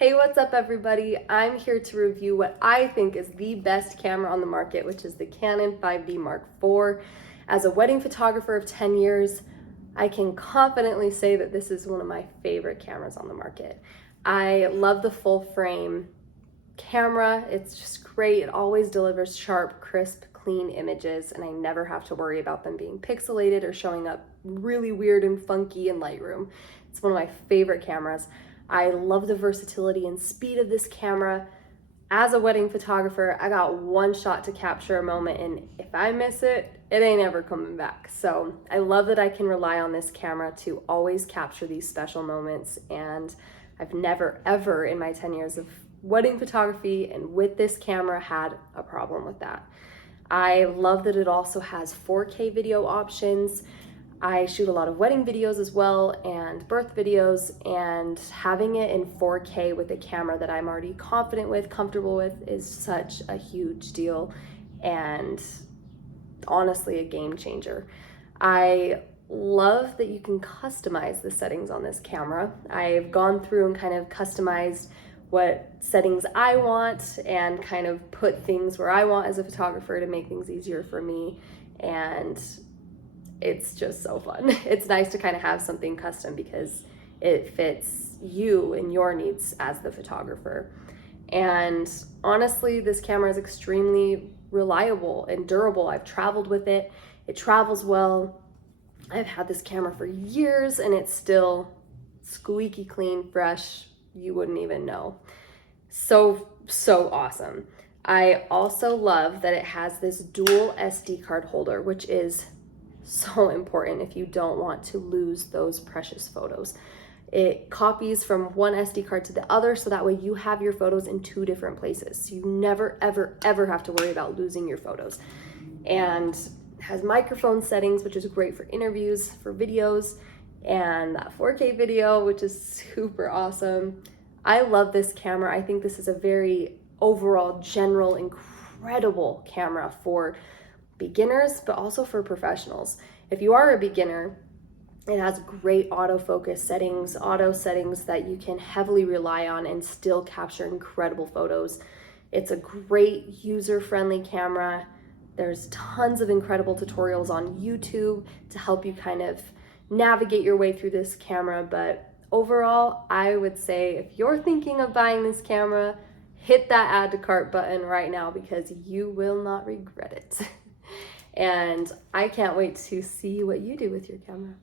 Hey, what's up everybody? I'm here to review what I think is the best camera on the market, which is the Canon 5D Mark IV. As a wedding photographer of 10 years, I can confidently say that this is one of my favorite cameras on the market. I love the full frame camera. It's just great. It always delivers sharp, crisp, clean images, and I never have to worry about them being pixelated or showing up really weird and funky in Lightroom. It's one of my favorite cameras. I love the versatility and speed of this camera. As a wedding photographer, I got one shot to capture a moment, and if I miss it, it ain't ever coming back. So I love that I can rely on this camera to always capture these special moments, and I've never ever in my 10 years of wedding photography and with this camera had a problem with that. I love that it also has 4K video options. I shoot a lot of wedding videos as well and birth videos, and having it in 4K with a camera that I'm already confident with, comfortable with, is such a huge deal and honestly a game changer. I love that you can customize the settings on this camera. I've gone through and kind of customized what settings I want and kind of put things where I want as a photographer to make things easier for me, and it's just so fun. It's nice to kind of have something custom because it fits you and your needs as the photographer. And honestly, this camera is extremely reliable and durable. I've traveled with it. It travels well. I've had this camera for years and it's still squeaky clean, fresh. You wouldn't even know. So awesome. I also love that it has this dual SD card holder, which is so important if you don't want to lose those precious photos. It copies from one SD card to the other, so that way you have your photos in two different places. So you never, ever have to worry about losing your photos. And has microphone settings, which is great for interviews, for videos, and that 4K video, which is super awesome. I love this camera. I think this is a very overall general incredible camera for beginners, but also for professionals. If you are a beginner, it has great autofocus settings, auto settings that you can heavily rely on and still capture incredible photos. It's a great user-friendly camera. There's tons of incredible tutorials on YouTube to help you kind of navigate your way through this camera, but overall, I would say if you're thinking of buying this camera, hit that add to cart button right now because you will not regret it. And I can't wait to see what you do with your camera.